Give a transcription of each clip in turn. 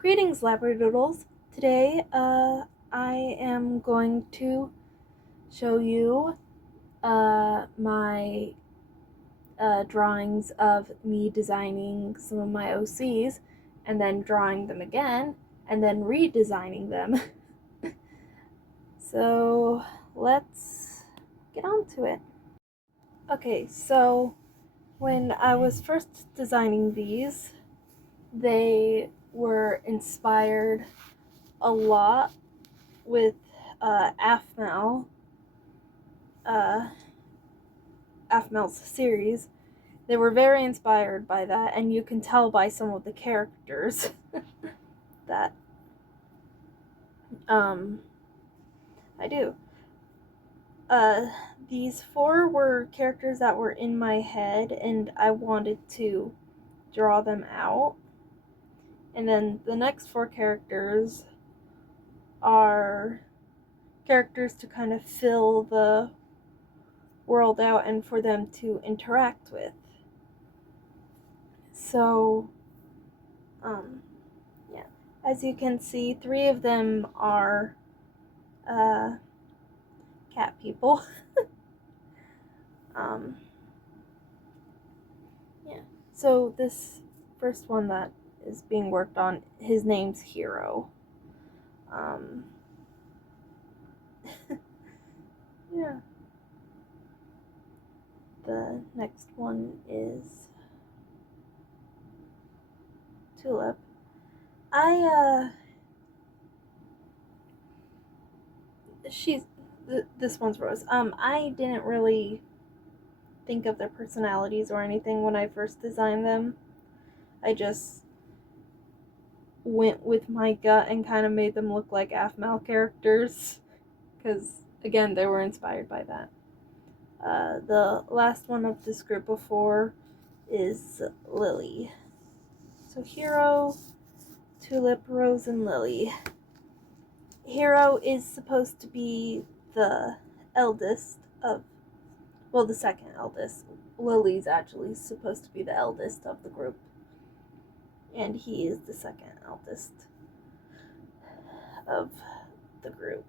Greetings, Labradoodles. Today, I am going to show you my drawings of me designing some of my OCs, and then drawing them again, and then redesigning them. So, let's get on to it. Okay, so when I was first designing these, they were inspired a lot with Afmel's series. They were very inspired by that, and you can tell by some of the characters that I do. These four were characters that were in my head, and I wanted to draw them out. And then the next four characters are characters to kind of fill the world out and for them to interact with. So, yeah. As you can see, three of them are cat people. Yeah. So this first one that is being worked on, his name's Hero. Yeah. The next one is Tulip. This one's Rose. I didn't really think of their personalities or anything when I first designed them. I just went with my gut and kind of made them look like Afmal characters, because again, they were inspired by that. The last one of this group of four is Lily. So Hero, Tulip, Rose, and Lily. Hero is supposed to be the eldest of, well, the second eldest. Lily's actually supposed to be the eldest of the group, and he is the second eldest of the group.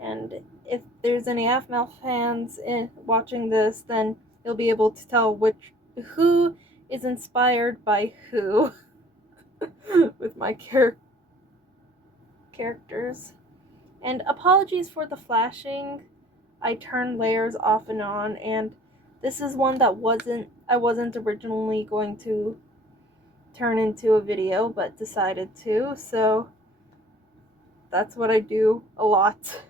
And if there's any Afmal fans watching this, then you'll be able to tell who is inspired by who with my characters. And apologies for the flashing. I turned layers off and on, and this is one that I wasn't originally going to turn into a video, but decided to, so that's what I do a lot.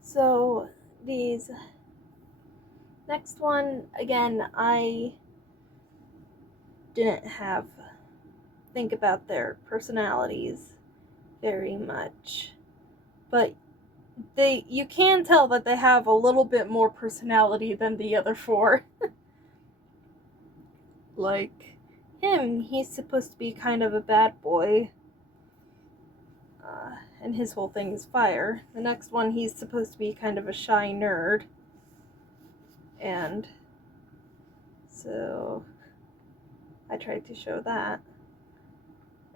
So these next one, again, I didn't think about their personalities very much, but you can tell that they have a little bit more personality than the other four. Like him, he's supposed to be kind of a bad boy, and his whole thing is fire. The next one, he's supposed to be kind of a shy nerd, and so I tried to show that.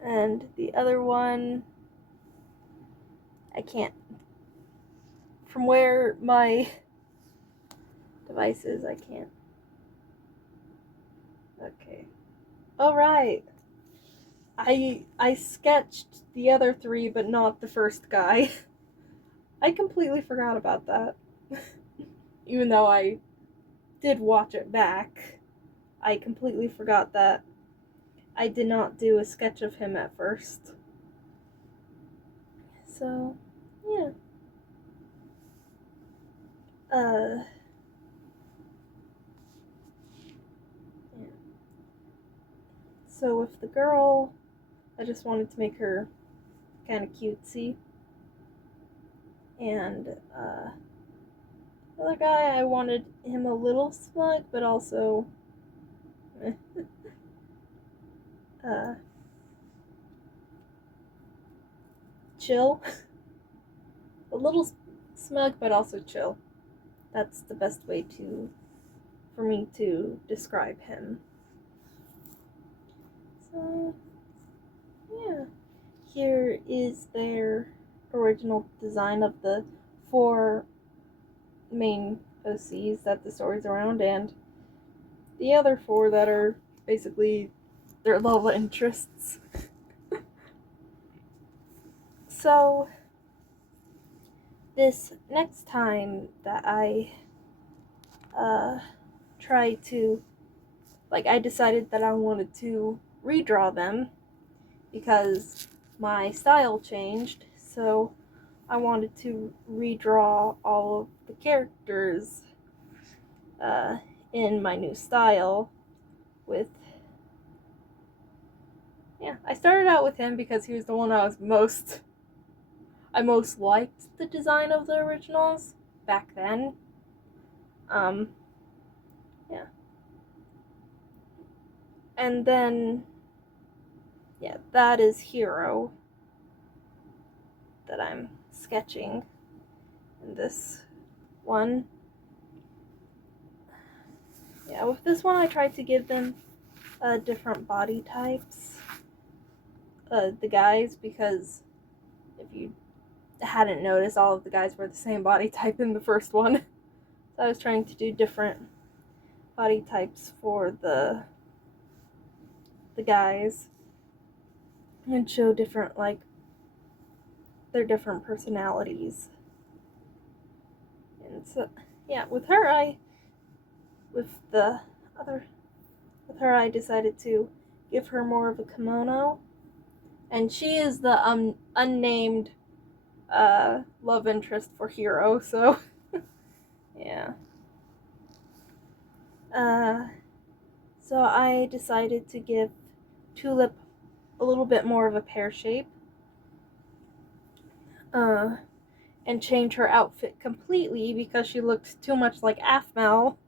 And the other one, I can't, from where my device is, I can't. Okay. Alright. I sketched the other three, but not the first guy. I completely forgot about that. Even though I did watch it back, I completely forgot that I did not do a sketch of him at first. So, yeah. Yeah. So with the girl, I just wanted to make her kind of cutesy. And the other guy, I wanted him a little smug, but also chill. A little smug, but also chill. That's the best way for me to describe him. here is their original design of the 4 main OCs that the story's around, and the other 4 that are basically their love interests. So, this next time that I tried to, I decided that I wanted to redraw them because my style changed, so I wanted to redraw all of the characters in my new style with, I started out with him because he was the one I most liked the design of the originals back then. And then, that is Hero that I'm sketching in this one. With this one I tried to give them different body types, the guys, because if you hadn't noticed, all of the guys were the same body type in the first one. So I was trying to do different body types for the guys and show different, their different personalities. And so, with her I decided to give her more of a kimono, and she is the unnamed love interest for Hero, so yeah. So I decided to give Tulip a little bit more of a pear shape, and change her outfit completely because she looked too much like Aphmau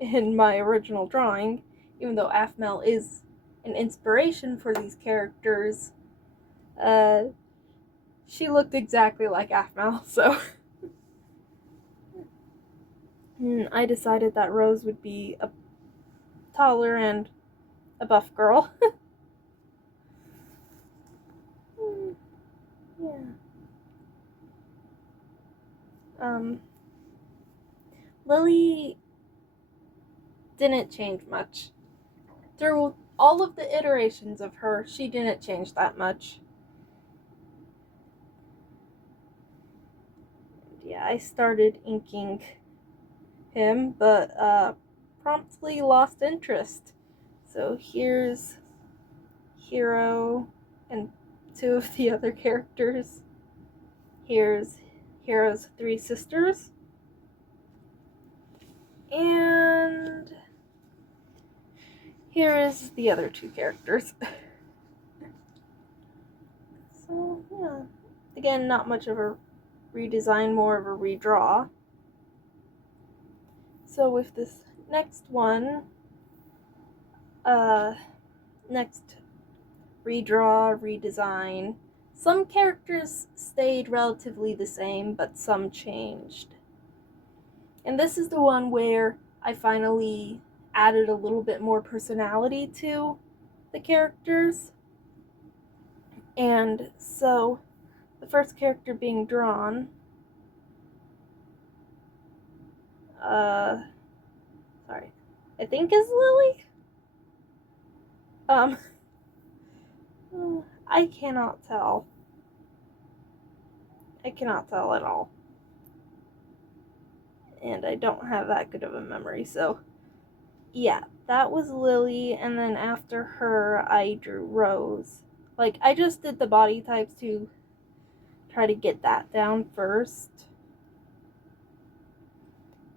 in my original drawing, even though Aphmau is an inspiration for these characters. She looked exactly like Aphmau, so I decided that Rose would be a taller and a buff girl. Lily didn't change much. Through all of the iterations of her, she didn't change that much. I started inking him, but promptly lost interest. So here's Hero and 2 of the other characters. Here's Hero's 3 sisters. And here is the other 2 characters. So, again, not much of a redesign, more of a redraw. So with this next one, next redraw, redesign, some characters stayed relatively the same, but some changed. And this is the one where I finally added a little bit more personality to the characters. And so, the first character being drawn, I think is Lily? I cannot tell. I cannot tell at all. And I don't have that good of a memory, so that was Lily, and then after her, I drew Rose. I just did the body types to try to get that down first.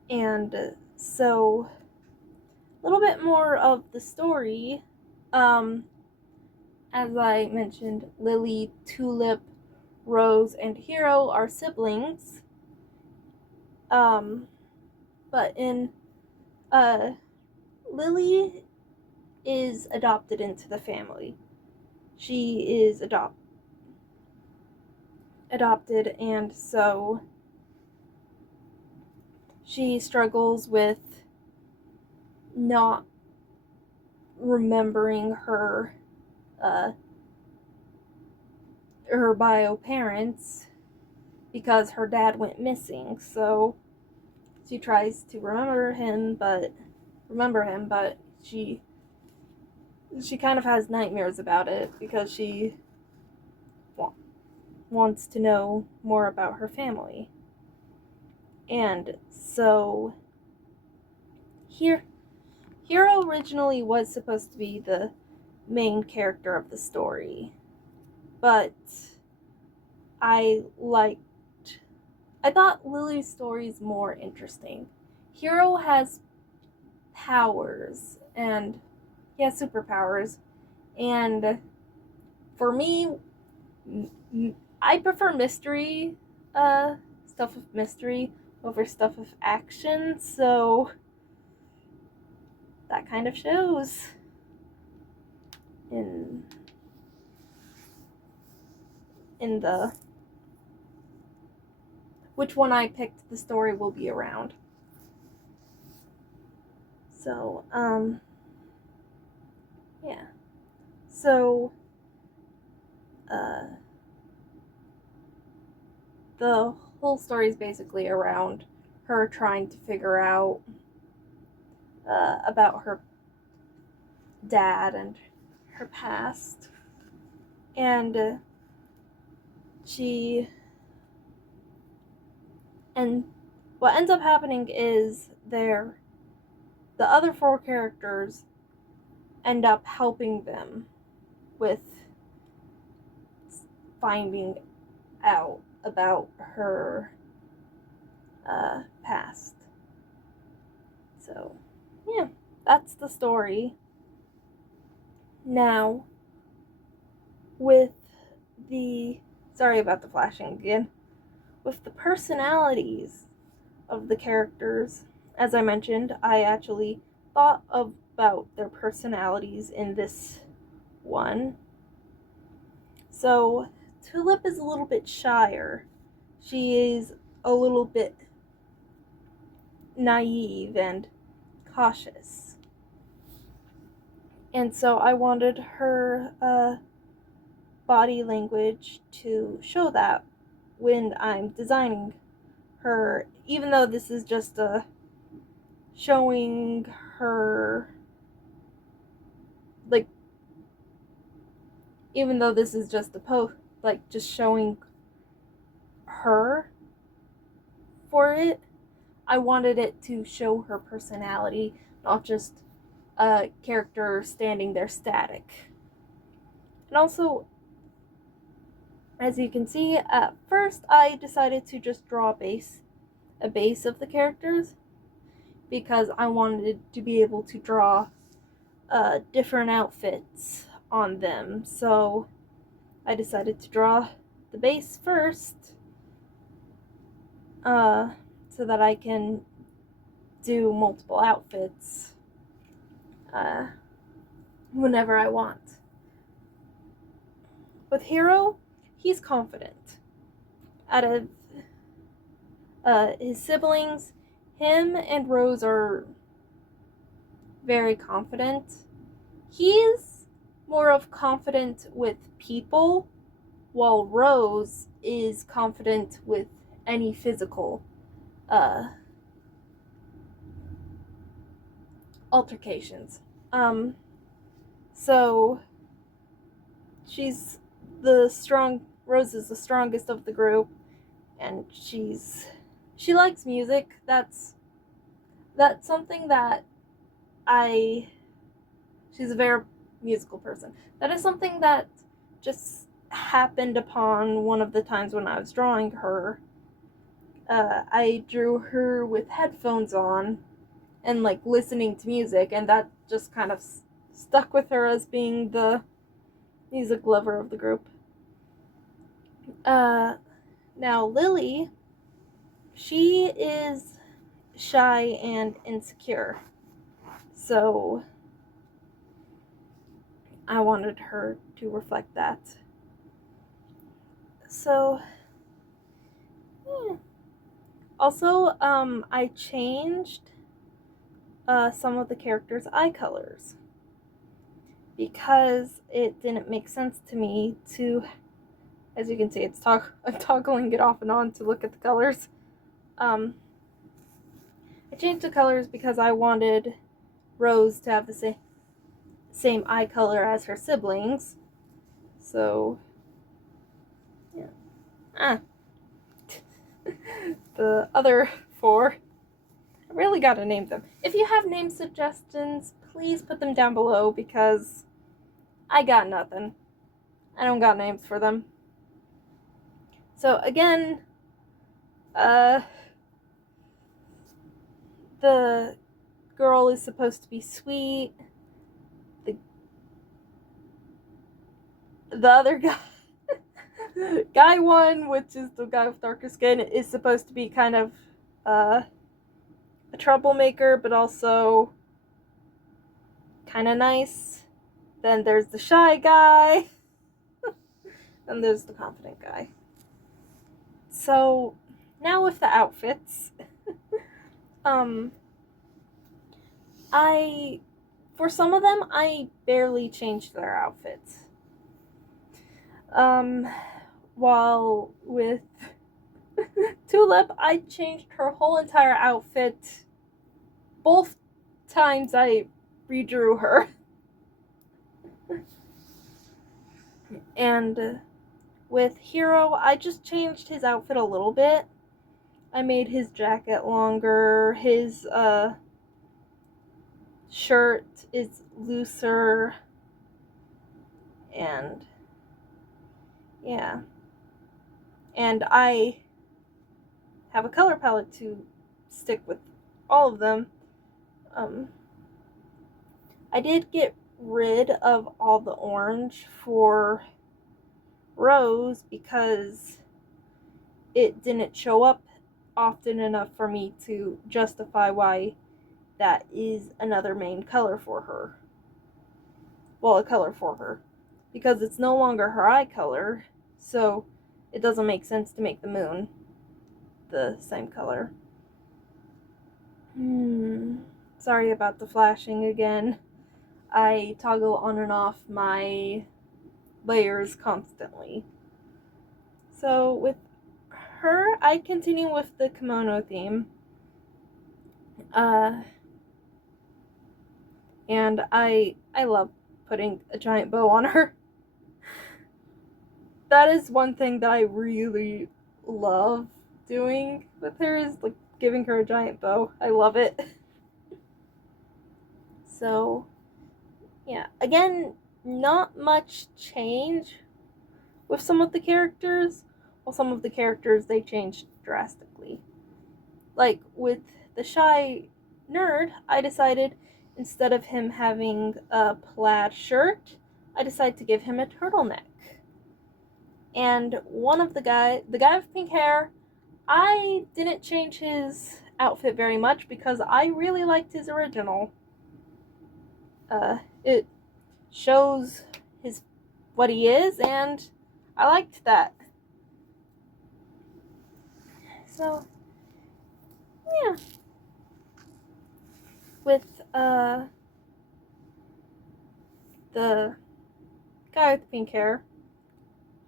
And so, a little bit more of the story. As I mentioned, Lily, Tulip, Rose, and Hero are siblings. But Lily is adopted into the family. She is adopted, and so she struggles with not remembering her her bio parents because her dad went missing. So she tries to remember him, but she kind of has nightmares about it because she wants to know more about her family. And so Hiro originally was supposed to be the main character of the story, but I thought Lily's story is more interesting. Hiro has powers, and he has superpowers, and for me, I prefer mystery, stuff of mystery over stuff of action, so that kind of shows in the which one I picked the story will be around. So, yeah. So, the whole story is basically around her trying to figure out about her dad and her past. And what ends up happening is the other 4 characters end up helping them with finding out about her past. So, yeah, that's the story. Now, sorry about the flashing again. With the personalities of the characters, as I mentioned, I actually thought about their personalities in this one. So, Tulip is a little bit shyer. She is a little bit naive and cautious. And so I wanted her body language to show that when I'm designing her, even though this is just showing her, like, even though this is just a post, like, just showing her for it, I wanted it to show her personality, not just a character standing there static. And also, as you can see, at first I decided to just draw a base of the characters, because I wanted to be able to draw different outfits on them. So I decided to draw the base first, so that I can do multiple outfits whenever I want. With Hiro, he's confident. Out of his siblings, him and Rose are very confident. He's more of confident with people, while Rose is confident with any physical altercations. So Rose is the strongest of the group, and she likes music. That's something that she's a very musical person. That is something that just happened upon one of the times when I was drawing her. I drew her with headphones on and like listening to music, and that just kind of stuck with her as being the music lover of the group. Now Lily, she is shy and insecure, so I wanted her to reflect that. So, yeah. Also, I changed some of the characters' eye colors because it didn't make sense to me to As you can see, I'm toggling it off and on to look at the colors. I changed the colors because I wanted Rose to have the same eye color as her siblings. So, yeah. The other 4, I really gotta name them. If you have name suggestions, please put them down below because I got nothing. I don't got names for them. So again, the girl is supposed to be sweet. The other guy, guy 1, which is the guy with darker skin, is supposed to be kind of a troublemaker, but also kind of nice. Then there's the shy guy. Then there's the confident guy. So now with the outfits, for some of them, I barely changed their outfits. While with Tulip, I changed her whole entire outfit both times I redrew her. And with Hero, I just changed his outfit a little bit. I made his jacket longer, his shirt is looser, and yeah. And I have a color palette to stick with all of them. I did get rid of all the orange for Rose because it didn't show up often enough for me to justify why that is another main color for her. Well, a color for her. Because it's no longer her eye color, so it doesn't make sense to make the moon the same color. Sorry about the flashing again. I toggle on and off my layers constantly. So with her, I continue with the kimono theme. And I love putting a giant bow on her. That is one thing that I really love doing with her, is like giving her a giant bow. I love it. So yeah, again, not much change with some of the characters. Well, some of the characters, they changed drastically. Like with the shy nerd, I decided instead of him having a plaid shirt, I decided to give him a turtleneck. And one of the guy with pink hair, I didn't change his outfit very much because I really liked his original. It shows what he is, and I liked that. So, yeah. With the guy with the pink hair,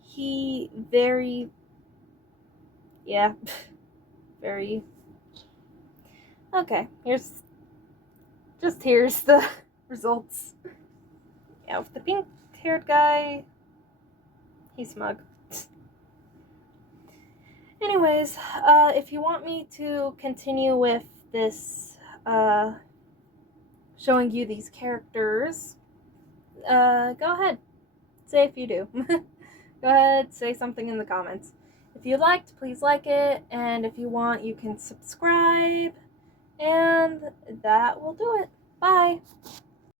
he very okay, here's the results. Yeah, with the pink haired guy, he's smug. Anyways, if you want me to continue with this, showing you these characters, go ahead. Say if you do. Go ahead, say something in the comments. If you liked, please like it, and if you want, you can subscribe, and that will do it. Bye!